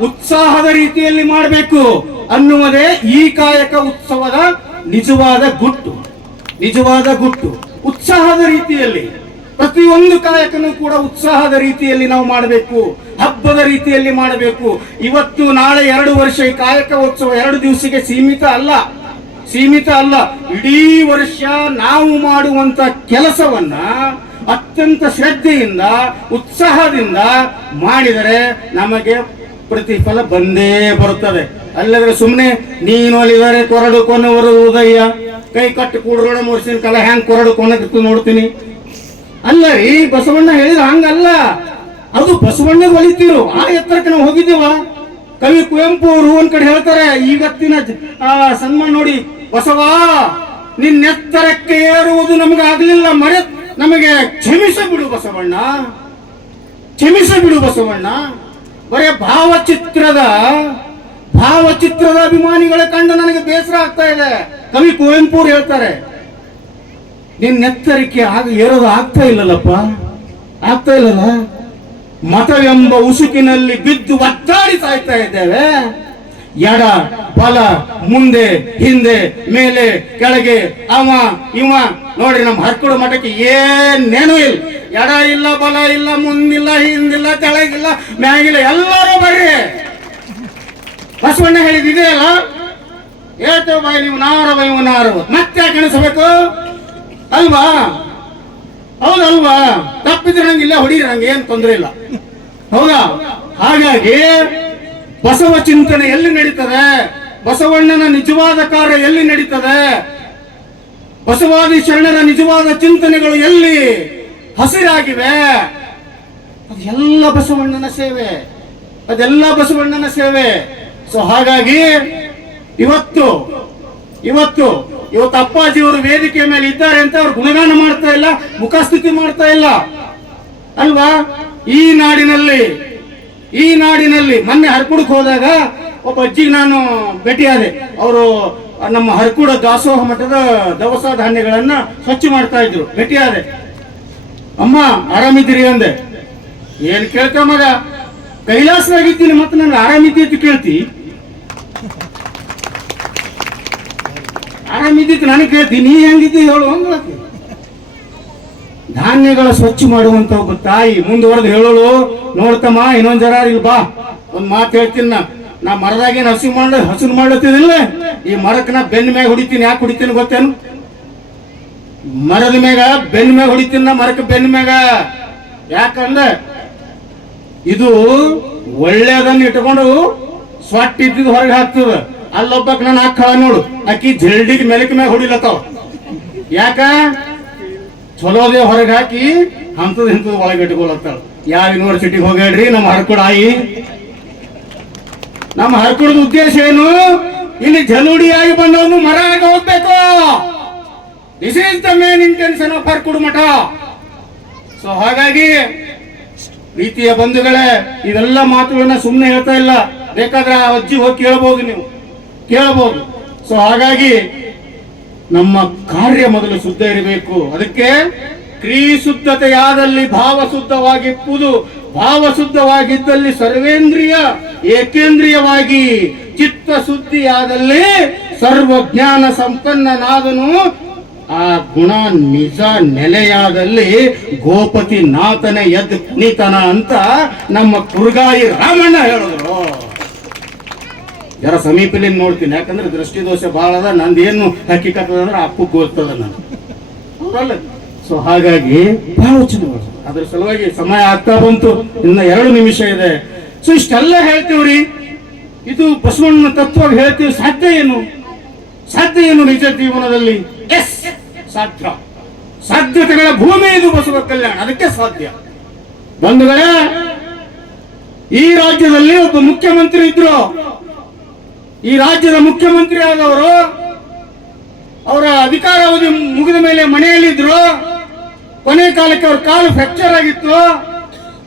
ಉತ್ಸಾಹದ ರೀತಿಯಲ್ಲಿ ಮಾಡಬೇಕು ಅನ್ನುವುದೇ ಈ ಕಾಯಕ ಉತ್ಸವದ ನಿಜವಾದ ಗುಟ್ಟು. ನಿಜವಾದ ಗುಟ್ಟು. ಉತ್ಸಾಹದ ರೀತಿಯಲ್ಲಿ. ಪ್ರತಿಯೊಂದು ಕಾಯಕನೂ ಕೂಡ ಉತ್ಸಾಹದ ರೀತಿಯಲ್ಲಿ ನಾವು ಮಾಡಬೇಕು. ಹಬ್ಬದ ರೀತಿಯಲ್ಲಿ ಮಾಡಬೇಕು. ಇವತ್ತು, ನಾಳೆ ಎರಡು ವರ್ಷ ಈ ಕಾಯಕ ಉತ್ಸವ ಎರಡು ದಿವಸಕ್ಕೆ ಸೀಮಿತ ಅಲ್ಲ. ಸೀಮಿತ ಅಲ್ಲ. ಇಡೀ ವರ್ಷ ನಾವು ಮಾಡುವಂತ ಕೆಲಸವನ್ನ ಅತ್ಯಂತ ಶ್ರದ್ಧೆಯಿಂದ, ಉತ್ಸಾಹದಿಂದ ಮಾಡಿದರೆ ನಮಗೆ ಪ್ರತಿಫಲ ಬಂದೇ ಬರುತ್ತದೆ. ಅಲ್ಲದ್ರೆ ಸುಮ್ಮನೆ ನೀನು ಅಲ್ಲಿದ್ದಾರೆ, ಕೊರಡು ಕೊನವರು ಉದಯ್ಯ ಕೈ ಕಟ್ಟು ಕೂಡ್ರೋಣ ಮುರ್ಸಿನ ಕಲ ಹ್ಯಾಂಗ್ ಕೊರಡು ಕೊನಗಿತ್ತು ನೋಡ್ತೀನಿ. ಅಲ್ಲ ರೀ, ಬಸವಣ್ಣ ಹೇಳಿದ ಹಂಗಲ್ಲ. ಅದು ಬಸವಣ್ಣ ಒಲಿತೀರು. ಆ ಎತ್ತರಕ್ಕೆ ನಾವು ಹೋಗಿದ್ದೇವ. ಕವಿ ಕುವೆಂಪು ಅವರು ಒಂದ್ ಕಡೆ ಹೇಳ್ತಾರೆ, ಈಗತ್ತಿನ ಸನ್ಮಾನ ನೋಡಿ, ಬಸವ, ನಿನ್ನೆತ್ತರಕ್ಕೆ ಏರುವುದು ನಮ್ಗೆ ಆಗ್ಲಿಲ್ಲ ಮರೆ ನಮಗೆ ಕ್ಷಮಿಸ ಬಿಡು ಬಸವಣ್ಣ. ಕ್ಷಮಿಸ ಬಿಡು ಬಸವಣ್ಣ. ಬರೇ ಭಾವಚಿತ್ರದ ಭಾವಚಿತ್ರದ ಅಭಿಮಾನಿಗಳ ಕಂಡು ನನಗೆ ಬೇಸರ ಆಗ್ತಾ ಇದೆ. ಕವಿ ಕುವೆಂಪು ಹೇಳ್ತಾರೆ ನಿನ್ನ ಎತ್ತರಿಕೆ ಆಗ ಏರೋದು ಆಗ್ತಾ ಇಲ್ಲಲ್ಲಪ್ಪ? ಆಗ್ತಾ ಇಲ್ಲಲ್ಲ? ಮತವೆಂಬ ಉಸುಕಿನಲ್ಲಿ ಬಿದ್ದು ಒತ್ತಾಡಿ ಸಾಯ್ತಾ ಇದ್ದೇವೆ. ಎಡ, ಬಲ, ಮುಂದೆ, ಹಿಂದೆ, ಮೇಲೆ, ಕೆಳಗೆ, ಅವ, ಇವ ನೋಡ್ರಿ ನಮ್ಮ ಹರ್ಕುಡು ಮಠಕ್ಕೆ ಏನೇನು ಇಲ್ಲ. ಎಡ ಇಲ್ಲ, ಬಲ ಇಲ್ಲ, ಮುಂದಿಲ್ಲ, ಹಿಂದಿಲ್ಲ, ಕೆಳಗಿಲ್ಲ, ಮ್ಯಾಗಿಲ್ಲ, ಎಲ್ಲರೂ ಬರ್ರಿ. ಬಸವಣ್ಣ ಹೇಳಿದ ಇದೆಯಲ್ಲ ಹೇಳ್ತೇವೆ ಬಾಯಿ ನೀವು, ನಾರ ಬೈ ನಾರು. ಮತ್ತೆ ಯಾಕೆ ಎಣಿಸ್ಬೇಕು? ಅಲ್ವಾ? ಹೌದಲ್ವಾ? ತಪ್ಪಿದ್ರೆ ನಂಗೆ ಇಲ್ಲ ಹೊಡೀರಿ ನಂಗೆ ಏನ್ ತೊಂದರೆ ಇಲ್ಲ. ಹೌದಾ? ಹಾಗಾಗಿ ಬಸವ ಚಿಂತನೆ ಎಲ್ಲಿ ನಡೀತದೆ? ಬಸವಣ್ಣನ ನಿಜವಾದ ಕಾರ್ಯ ಎಲ್ಲಿ ನಡೀತದೆ? ಬಸವಾದಿ ಶರಣರ ನಿಜವಾದ ಚಿಂತನೆಗಳು ಎಲ್ಲಿ ಹಸಿರಾಗಿವೆ? ಅದೆಲ್ಲ ಬಸವಣ್ಣನ ಸೇವೆ. ಅದೆಲ್ಲ ಬಸವಣ್ಣನ ಸೇವೆ. ಸೊ ಹಾಗಾಗಿ ಇವತ್ತು ಇವತ್ತು ಇವತ್ತು ಅಪ್ಪಾಜಿಯವರು ವೇದಿಕೆ ಮೇಲೆ ಇದ್ದಾರೆ ಅಂತ ಅವ್ರು ಗುಣಗಾನ ಮಾಡ್ತಾ ಇಲ್ಲ, ಮುಖಸ್ತುತಿ ಮಾಡ್ತಾ ಇಲ್ಲ. ಅಲ್ವಾ? ಈ ನಾಡಿನಲ್ಲಿ ಈ ನಾಡಿನಲ್ಲಿ ಮೊನ್ನೆ ಹರ್ಕುಡಕ್ಕೆ ಹೋದಾಗ ಒಬ್ಬ ಅಜ್ಜಿಗೆ ನಾನು ಭೇಟಿಯಾದೆ. ಅವರು ನಮ್ಮ ಹರ್ಕುಡ ದಾಸೋಹ ಮಠದ ದವಸ ಧಾನ್ಯಗಳನ್ನ ಸ್ವಚ್ಛ ಮಾಡ್ತಾ ಇದ್ರು. ಭೇಟಿಯಾದೆ ಅಮ್ಮ, ಆರಾಮಿದ್ದೀರಿ ಅಂದೆ. ಏನ್ ಕೇಳ್ತ ಮಗ? ಕೈಲಾಸನಾಗಿದ್ದೀನಿ ಮತ್ತೆ ನಾನು ಆರಾಮಿದ್ದೆ ಅಂತ ಕೇಳ್ತಿ? ಆರಾಮಿದ್ದಿತ್ತು ನನಗೆ ಕೇಳ್ತಿ. ನೀ ಹೆಂಗಿದ್ದಿ ಹೇಳು ಅಂದ್ಲಕ್ಕೆ ಧಾನ್ಯಗಳ ಸ್ವಚ್ಛ ಮಾಡುವಂತ ಒಬ್ಬ ತಾಯಿ ಮುಂದುವರೆದು ಹೇಳೋಳು, ನೋಡ್ತಮ್ಮ, ಇನ್ನೊಂದ್ ಜರ ಇಲ್ಲಿ ಬಾ. ಒಂದ್ ಮಾತು ಹೇಳ್ತೀನಿ ನಾ ನಾ ಮರದಾಗೇನು ಹಸಿ ಮಾಡ ಹಸಿರು ಮಾಡ್ಲತ್ತಿದಿಲ್ಲ. ಈ ಮರಕ್ಕೆ ನಾ ಬೆನ್ನ ಮ್ಯಾಗ ಹೊಡಿತೀನಿ, ಯಾಕೆ ಹೊಡಿತೀನಿ ಗೊತ್ತೇನು? ಮರದ ಮ್ಯಾಗ ಬೆನ್ನ ಮ್ಯಾಗ ಹೊಡಿತೀನಿ ನಾ ಮರಕ್ಕೆ ಬೆನ್ನ ಮ್ಯಾಗ. ಯಾಕಂದ್ರೆ ಇದು ಒಳ್ಳೇದನ್ನ ಇಟ್ಕೊಂಡು ಸ್ವಟ್ ಇದ್ದಿದ್ ಹೊರಗೆ ಹಾಕ್ತದ. ಅಲ್ಲೊಬ್ಬಕ್ ನಾನು ಹಾಕಳ ನೋಡು. ಅಕ್ಕಿ ಜಲ್ಡಿಗೆ ಮೆಲಕ್ ಮ್ಯಾಗ ಹೊಡಿಲತ್ತಾವ. ಯಾಕ? ಚಲೋದೇ ಹೊರಗೆ ಹಾಕಿ ಹಂತದ ಹಿಂತದ ಒಳಗೆ ಇಟ್ಕೊಳತ್ತಾಳ. ಯಾವ ಯೂನಿವರ್ಸಿಟಿಗೆ ಹೋಗ್ಯಾಡ್ರಿ ನಮ್ಮ ಹರ್ಕೊಡ ಆಯಿ. ನಮ್ಮ ಹರ್ಕೊಡದ ಉದ್ದೇಶ ಏನು? ಇಲ್ಲಿ ಜಲುಡಿಯಾಗಿ ಬಂದವನು ಮರ ಆಗ ಹೋಗ್ಬೇಕು. This is the main intention of Harkudu Math so ಹಾಗಾಗಿ ಪ್ರೀತಿಯ ಬಂಧುಗಳೇ ಇದೆಲ್ಲ ಮಾತುಗಳನ್ನ ಸುಮ್ಮನೆ ಹೇಳ್ತಾ ಇಲ್ಲ. ಬೇಕಾದ್ರೆ ಆ ಅಜ್ಜಿ ಹೋಗಿ ಕೇಳಬಹುದು ನೀವು. ಕೇಳಬಹುದು ಸೊ ಹಾಗಾಗಿ ನಮ್ಮ ಕಾರ್ಯ ಮೊದಲು ಶುದ್ಧ ಇರಬೇಕು. ಅದಕ್ಕೆ ಕ್ರೀ ಶುದ್ಧತೆಯಾದಲ್ಲಿ ಭಾವ ಶುದ್ಧವಾಗಿಪ್ಪುದು ಭಾವ ಶುದ್ಧವಾಗಿದ್ದಲ್ಲಿ ಸರ್ವೇಂದ್ರಿಯ, ಏಕೇಂದ್ರಿಯವಾಗಿ ಚಿತ್ತ ಶುದ್ಧಿಯಾದಲ್ಲಿ ಸರ್ವಜ್ಞಾನ ಸಂಪನ್ನನಾದನು. ಆ ಗುಣ ನಿಜ ನೆಲೆಯಾದಲ್ಲಿ ಗೋಪತಿ ನಾಥನ ಎದ್ ನೀತನ ಅಂತ ನಮ್ಮ ಕುರುಗಾಯಿ ರಾಮಣ್ಣ ಹೇಳಿದ್ರು. ಜರ ಸಮೀಪದಲ್ಲಿ ನೋಡ್ತೀನಿ, ಯಾಕಂದ್ರೆ ದೃಷ್ಟಿದೋಷ ಬಹಳ ಅದ, ನಂದೇನು ಹಕ್ಕಿಕತ್ತದ ಅಂದ್ರೆ ಅಪ್ಪು ಗೊತ್ತದ ನಾನು. ಸೊ ಹಾಗಾಗಿ ಅದ್ರ ಸಲುವಾಗಿ ಸಮಯ ಆಗ್ತಾ ಬಂತು. ಇನ್ನ ಎರಡು ನಿಮಿಷ ಇದೆ. ಸೊ ಇಷ್ಟೆಲ್ಲ ಹೇಳ್ತೀವ್ರಿ. ಇದು ಬಸವಣ್ಣನ ತತ್ವ ಹೇಳ್ತೀವಿ. ಸಾಧ್ಯ ಏನು? ಸಾಧ್ಯ ಏನು ನಿಜ ಜೀವನದಲ್ಲಿ? ಎಸ್ ಸಾಧ್ಯ. ಸಾಧ್ಯತೆಗಳ ಭೂಮಿ ಇದು ಬಸವ ಕಲ್ಯಾಣ. ಅದಕ್ಕೆ ಸಾಧ್ಯ. ಬಂಧುಗಳೇ, ಈ ರಾಜ್ಯದಲ್ಲಿ ಒಬ್ಬ ಮುಖ್ಯಮಂತ್ರಿ ಇದ್ರು. ಈ ರಾಜ್ಯದ ಮುಖ್ಯಮಂತ್ರಿ ಆದವರು ಅವರ ಅಧಿಕಾರಾವಧಿ ಮುಗಿದ ಮೇಲೆ ಮನೆಯಲ್ಲಿದ್ರು. ಕೊನೆ ಕಾಲಕ್ಕೆ ಅವ್ರ ಕಾಲು ಫ್ರಾಕ್ಚರ್ ಆಗಿತ್ತು.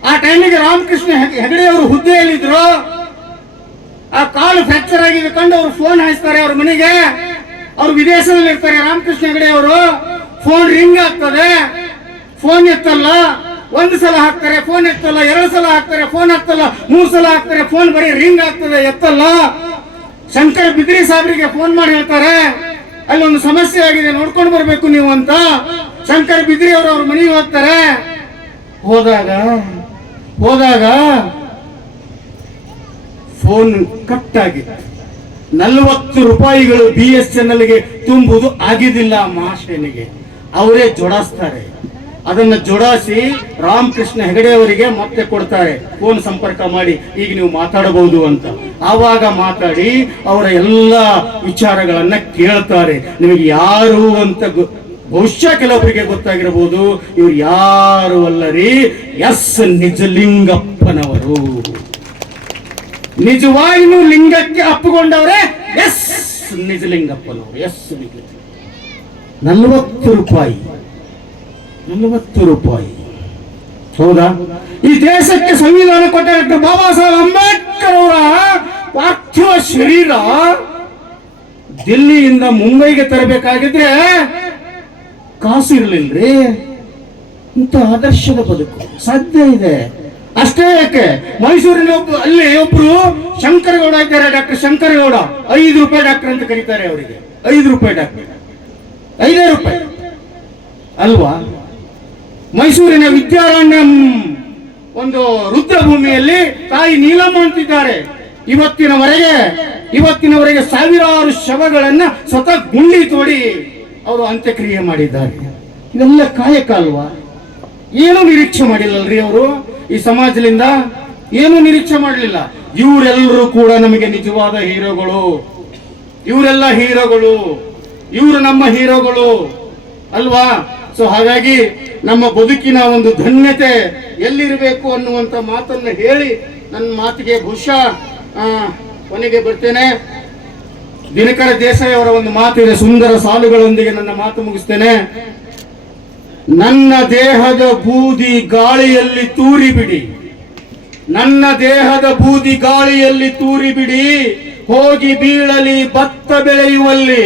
ಆ ಟೈಮಿಗೆ ರಾಮಕೃಷ್ಣ ಹೆಗಡೆ ಅವರು ಹುದ್ದೆಯಲ್ಲಿದ್ರು. ಆ ಕಾಲು ಫ್ರಾಕ್ಚರ್ ಆಗಿದೆ ಕಂಡು ಅವರು ಫೋನ್ ಹಾಯಿಸ್ತಾರೆ ಅವ್ರ ಮನೆಗೆ. ಅವ್ರು ವಿದೇಶದಲ್ಲಿ ಇರ್ತಾರೆ ರಾಮಕೃಷ್ಣ ಹೆಗಡೆ ಅವರು. ಫೋನ್ ರಿಂಗ್ ಆಗ್ತದೆ. ಫೋನ್ ಎತ್ತಲ್ಲ. ಒಂದು ಸಲ ಹಾಕ್ತಾರೆ ಫೋನ್ ಎತ್ತಲ್ಲ. ಎರಡು ಸಲ ಹಾಕ್ತಾರೆ ಫೋನ್ ಹಾಕ್ತಲ್ಲ ಮೂರು ಸಲ ಹಾಕ್ತಾರೆ ಫೋನ್ ಬರೀ ರಿಂಗ್ ಆಗ್ತದೆ, ಎತ್ತಲ್ಲ. ಶಂಕರ್ ಬಿದ್ರಿ ಸಾಬ್ರಿಗೆ ಫೋನ್ ಮಾಡಿ ಹೇಳ್ತಾರೆ. ಅಲ್ಲಿ ಒಂದು ಸಮಸ್ಯೆ ಆಗಿದೆ, ನೋಡ್ಕೊಂಡು ಬರಬೇಕು ನೀವು ಅಂತ. ಶಂಕರ್ ಬಿದ್ರಿ ಅವರು ಅವ್ರ ಮನೆಗೆ ಹೋಗ್ತಾರೆ. ಹೋದಾಗ ಹೋದಾಗ ಫೋನ್ ಕಟ್ ಆಗಿತ್ತು. ನಲ್ವತ್ತು ರೂಪಾಯಿಗಳು ಬಿ ಎಸ್ ಎನ್ ಎಲ್ಗೆ ತುಂಬುವುದು ಆಗಿದ್ದಿಲ್ಲ ಮಹಾಶಯನಿಗೆ ಅವರೇ ಜೋಡಿಸ್ತಾರೆ. ಅದನ್ನ ಜೋಡಿಸಿ ರಾಮಕೃಷ್ಣ ಹೆಗಡೆ ಅವರಿಗೆ ಮತ್ತೆ ಕೊಡ್ತಾರೆ. ಫೋನ್ ಸಂಪರ್ಕ ಮಾಡಿ, ಈಗ ನೀವು ಮಾತಾಡಬಹುದು ಅಂತ. ಆವಾಗ ಮಾತಾಡಿ, ಅವರ ಎಲ್ಲ ವಿಚಾರಗಳನ್ನ ಕೇಳ್ತಾರೆ. ನಿಮಗೆ ಯಾರು ಅಂತ ಬಹುಶಃ ಕೆಲವರಿಗೆ ಗೊತ್ತಾಗಿರಬಹುದು, ಇವ್ರು ಯಾರು ಅಲ್ಲರಿ? ಎಸ್ ನಿಜಲಿಂಗಪ್ಪನವರು. ನಿಜವಾಗಿಯೂ ಲಿಂಗಕ್ಕೆ ಅಪ್ಪುಕೊಂಡವ್ರೆ ಎಸ್ ನಿಜಲಿಂಗಪ್ಪನವರು, ಎಸ್ ನಲವತ್ತು ರೂಪಾಯಿ ನಲವತ್ತು ರೂಪಾಯಿ. ಹೌದಾ? ಈ ದೇಶಕ್ಕೆ ಸಂವಿಧಾನ ಕೊಟ್ಟ ಡಾಕ್ಟರ್ ಬಾಬಾ ಸಾಹೇಬ್ ಅಂಬೇಡ್ಕರ್ ಅವರ ಪಾರ್ಥಿವ ಶರೀರ ದಿಲ್ಲಿಯಿಂದ ಮುಂಬೈಗೆ ತರಬೇಕಾಗಿದ್ರೆ ಕಾಸು ಇರಲಿಲ್ಲರಿ ಇಂಥ ಆದರ್ಶದ ಬದುಕು ಸಾಧ್ಯ ಇದೆ. ಅಷ್ಟೇ ಯಾಕೆ? ಮೈಸೂರಿನ ಒಬ್ಬ ಅಲ್ಲಿ ಒಬ್ರು ಶಂಕರಗೌಡ ಇದ್ದಾರೆ ಡಾಕ್ಟರ್ ಶಂಕರಗೌಡ. ಐದು ರೂಪಾಯಿ ಡಾಕ್ಟರ್ ಅಂತ ಕರೀತಾರೆ ಅವರಿಗೆ. ಐದು ರೂಪಾಯಿ ಡಾಕ್ಟರ್. ಐದೇ ರೂಪಾಯಿ. ಅಲ್ವಾ? ಮೈಸೂರಿನ ವಿದ್ಯಾರಣ್ಯಂ ಒಂದು ರುದ್ರಭೂಮಿಯಲ್ಲಿ ತಾಯಿ ನೀಲಮ್ಮ ಅಂತಿದ್ದಾರೆ. ಇವತ್ತಿನವರೆಗೆ ಇವತ್ತಿನವರೆಗೆ ಸಾವಿರಾರು ಶವಗಳನ್ನ ಸ್ವತಃ ಗುಂಡಿ ತೋಡಿ ಅವರು ಅಂತ್ಯಕ್ರಿಯೆ ಮಾಡಿದ್ದಾರೆ. ಇದೆಲ್ಲ ಕಾಯಕ ಅಲ್ವಾ ಏನು ನಿರೀಕ್ಷೆ ಮಾಡಿಲ್ಲಲ್ರಿ ಅವರು? ಈ ಸಮಾಜದಿಂದ ಏನು ನಿರೀಕ್ಷೆ ಮಾಡಲಿಲ್ಲ. ಇವರೆಲ್ಲರೂ ಕೂಡ ನಮಗೆ ನಿಜವಾದ ಹೀರೋಗಳು. ಇವರೆಲ್ಲ ಹೀರೋಗಳು. ಇವರು ನಮ್ಮ ಹೀರೋಗಳು. ಅಲ್ವಾ? ಸೊ ಹಾಗಾಗಿ ನಮ್ಮ ಬದುಕಿನ ಒಂದು ಧನ್ಯತೆ ಎಲ್ಲಿರಬೇಕು ಅನ್ನುವಂತ ಮಾತನ್ನ ಹೇಳಿ ನನ್ನ ಮಾತಿಗೆ ಬಹುಶಃ ಕೊನೆಗೆ ಬರ್ತೇನೆ. ದಿನಕರ ದೇಸಾಯಿ ಅವರ ಒಂದು ಮಾತಿದೆ, ಸುಂದರ ಸಾಲುಗಳೊಂದಿಗೆ ನನ್ನ ಮಾತು ಮುಗಿಸ್ತೇನೆ. ನನ್ನ ದೇಹದ ಬೂದಿ ಗಾಳಿಯಲ್ಲಿ ತೂರಿ ಬಿಡಿ ನನ್ನ ದೇಹದ ಬೂದಿ ಗಾಳಿಯಲ್ಲಿ ತೂರಿ ಬಿಡಿ ಹೋಗಿ ಬೀಳಲಿ ಭತ್ತ ಬೆಳೆಯುವಲ್ಲಿ.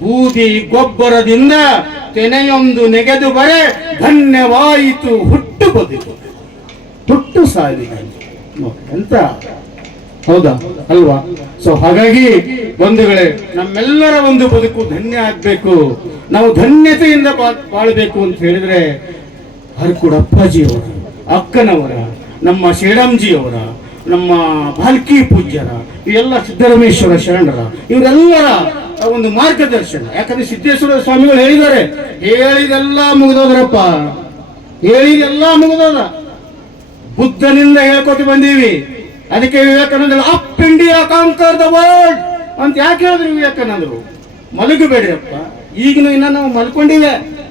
ಬೂದಿ ಗೊಬ್ಬರದಿಂದ ತೆನೆಯೊಂದು ನೆಗೆದು ಬರೆ, ಧನ್ಯವಾಯಿತು ಹುಟ್ಟು ಬದುಕು. ಹುಟ್ಟು ಸಾವಿರ ಎಂತ ಹೌದಾ? ಅಲ್ವಾ? ಸೊ ಹಾಗಾಗಿ ಬಂಧುಗಳೇ, ನಮ್ಮೆಲ್ಲರ ಒಂದು ಬದುಕು ಧನ್ಯ ಆಗ್ಬೇಕು. ನಾವು ಧನ್ಯತೆಯಿಂದ ಬಾಳ್ಬೇಕು ಅಂತ ಹೇಳಿದ್ರೆ ಹರ್ಕುಡ ಅಪ್ಪಾಜಿಯವರ ಅಕ್ಕನವರ, ನಮ್ಮ ಶ್ರೀರಾಮ್ಜಿಯವರ, ನಮ್ಮ ಬಾಲ್ಕಿ ಪೂಜ್ಯರ ಇವೆಲ್ಲ ಸಿದ್ದರಾಮೇಶ್ವರ ಶರಣರ, ಇವರೆಲ್ಲರ ಒಂದು ಮಾರ್ಗದರ್ಶನ. ಯಾಕಂದ್ರೆ ಸಿದ್ದೇಶ್ವರ ಸ್ವಾಮಿಗಳು ಹೇಳಿದ್ದಾರೆ, ಹೇಳಿದೆಲ್ಲ ಮುಗಿದೋದ್ರಪ್ಪ. ಹೇಳಿದೆಲ್ಲ ಮುಗಿದೋದ. ಬುದ್ಧನಿಂದ ಹೇಳ್ಕೊತ ಬಂದೀವಿ. ಅದಕ್ಕೆ Vivekananda up India conquer the world ಅಂತ ಯಾಕೆ ಹೇಳಿದ್ರು ವಿವೇಕಾನಂದರು? ಮಲಗಬೇಡ್ರಪ್ಪ ಈಗಿನ ಇನ್ನ ನಾವು ಮಲ್ಕೊಂಡಿವೆ.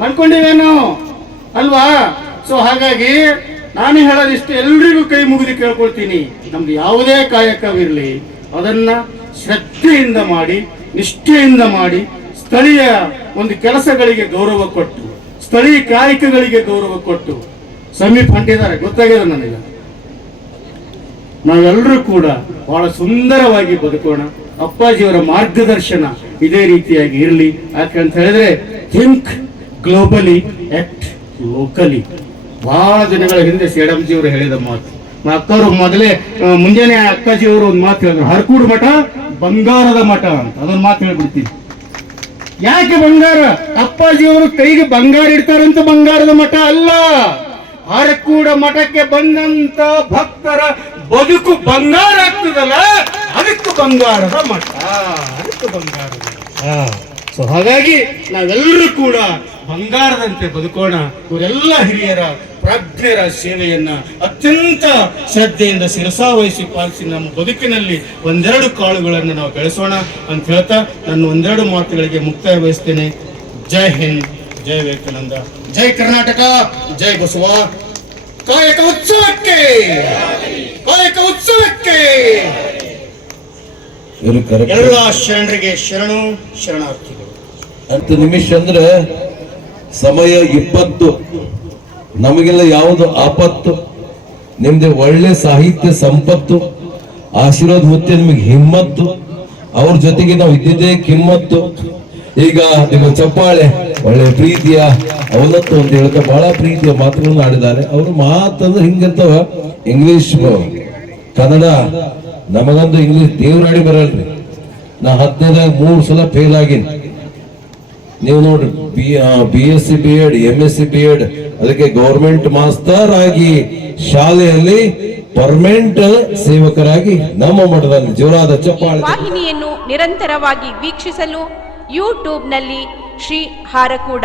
ಮಲ್ಕೊಂಡಿವೆ ನಾವು. ಅಲ್ವಾ? ಸೊ ಹಾಗಾಗಿ ನಾನು ಹೇಳೋದಿಷ್ಟು ಎಲ್ರಿಗೂ ಕೈ ಮುಗಿದು ಕೇಳ್ಕೊಳ್ತೀನಿ. ನಮ್ದು ಯಾವುದೇ ಕಾಯಕವಿರಲಿ, ಅದನ್ನ ಶ್ರದ್ಧೆಯಿಂದ ಮಾಡಿ, ನಿಷ್ಠೆಯಿಂದ ಮಾಡಿ, ಸ್ಥಳೀಯ ಒಂದು ಕೆಲಸಗಳಿಗೆ ಗೌರವ ಕೊಟ್ಟು, ಸ್ಥಳೀಯ ಕಾಯಕಗಳಿಗೆ ಗೌರವ ಕೊಟ್ಟು, ಸಮೀಪ ಅಂಟಿದ್ದಾರೆ ಗೊತ್ತಾಗಿದೆ ನನಗೆ? ನಾವೆಲ್ಲರೂ ಕೂಡ ಬಹಳ ಸುಂದರವಾಗಿ ಬದುಕೋಣ. ಅಪ್ಪಾಜಿಯವರ ಮಾರ್ಗದರ್ಶನ ಇದೇ ರೀತಿಯಾಗಿ ಇರಲಿ. ಯಾಕಂತ ಹೇಳಿದ್ರೆ ಥಿಂಕ್ ಗ್ಲೋಬಲಿ ಆಕ್ಟ್ ಲೋಕಲಿ ಬಹಳ ದಿನಗಳ ಹಿಂದೆ ಸೇಡಂಜಿಯವರು ಹೇಳಿದ ಮಾತು. ಅಕ್ಕವರು ಮೊದಲೇ ಮುಂಜಾನೆ ಅಕ್ಕಾಜಿಯವರು ಒಂದು ಮಾತು ಹೇಳಿದ್ರು. ಹರ್ಕೂಡು ಮಠ, ಬಂಗಾರದ ಮಠ ಅಂತ. ಅದೊಂದು ಮಾತು ಹೇಳ್ಬಿಡ್ತೀನಿ. ಯಾಕೆ ಬಂಗಾರ? ಅಪ್ಪಾಜಿಯವರು ಕೈಗೆ ಬಂಗಾರ ಇಡ್ತಾರಂತ ಬಂಗಾರದ ಮಠ ಅಲ್ಲ. ಹರಕೂಡ ಮಠಕ್ಕೆ ಬಂದಂತ ಭಕ್ತರ ಬದುಕು ಬಂಗಾರ ಆಗ್ತದಲ್ಲ? ಅದಕ್ಕೂ ಬಂಗಾರದ ಮಠ, ಅದಕ್ಕೆ ಬಂಗಾರದ ಸೊ ಹಾಗಾಗಿ ನಾವೆಲ್ಲರೂ ಕೂಡ ಬಂಗಾರದಂತೆ ಬದುಕೋಣ. ಇವರೆಲ್ಲ ಹಿರಿಯರ ಪ್ರಜ್ಞರ ಸೇವೆಯನ್ನ ಅತ್ಯಂತ ಶ್ರದ್ಧೆಯಿಂದ ಶಿರಸಾವಹಿಸಿ ಪಾಲಿಸಿ ನಮ್ಮ ಬದುಕಿನಲ್ಲಿ ಒಂದೆರಡು ಕಾಳುಗಳನ್ನು ನಾವು ಬೆಳೆಸೋಣ ಅಂತ ಹೇಳ್ತಾ ನಾನು ಒಂದೆರಡು ಮಾತುಗಳಿಗೆ ಮುಕ್ತಾಯ ವಹಿಸ್ತೇನೆ ಜೈ ಹಿಂದ್, ಜೈ ವಿವೇಕಾನಂದ, ಜೈ ಕರ್ನಾಟಕ, ಜೈ ಬಸವ. ಕಾಯಕ ಉತ್ಸವಕ್ಕೆ ಕಾಯಕ ಉತ್ಸವಕ್ಕೆ. ಎಲ್ಲ ಶರಣರಿಗೆ ಶರಣು ಶರಣಾರ್ಥಿಗಳು. ಹತ್ತು ನಿಮಿಷ ಅಂದ್ರೆ ಸಮಯ ಇಪ್ಪತ್ತು. ನಮಗೆಲ್ಲ ಯಾವುದು ಆಪತ್ತು? ನಿಮ್ದು ಒಳ್ಳೆ ಸಾಹಿತ್ಯ ಸಂಪತ್ತು ಆಶೀರ್ವಾದ ಹೊತ್ತೆ ನಿಮಗೆ ಹಿಮ್ಮತ್ತು ಅವ್ರ ಜೊತೆಗೆ ನಾವು ಇದ್ದಿದ್ದೇ ಕಿಮ್ಮತ್ತು. ಈಗ ನಿಮ್ಮ ಚಪ್ಪಾಳೆ ಒಳ್ಳೆ ಪ್ರೀತಿಯ ಅವಲತ್ತು ಅಂತ ಹೇಳ್ತಾ ಬಹಳ ಪ್ರೀತಿಯ ಮಾತುಗಳನ್ನು ಆಡಿದ್ದಾರೆ. ಅವರು ಮಾತಂದ್ರೆ ಹಿಂಗಿರ್ತಾವ ಇಂಗ್ಲಿಷ್ ಕನ್ನಡ, ನಮಗಂದು ಇಂಗ್ಲಿಷ್ ದೇವ್ರಾಡಿ ಬರಲ್ರಿ. ನಾ ಹದಿನೈದಾಗ ಮೂರು ಸಲ ಫೇಲ್ ಆಗೀನಿ. ನೀವು ನೋಡ್ರಿ B B S C B Ed M S C B Ed ಅದಕ್ಕೆ ಗೌರ್ಮೆಂಟ್ ಮಾಸ್ತರ್ ಆಗಿ ಶಾಲೆಯಲ್ಲಿ ಪರ್ಮನೆಂಟ್ ಸೇವಕರಾಗಿ ನಮ್ಮ ಮಠದಲ್ಲಿ ಜೋರಾದ ಚಪ್ಪಾಳೆ ವಾಹಿನಿಯನ್ನು ನಿರಂತರವಾಗಿ ವೀಕ್ಷಿಸಲು ಯೂಟ್ಯೂಬ್ನಲ್ಲಿ Shri Harakuda.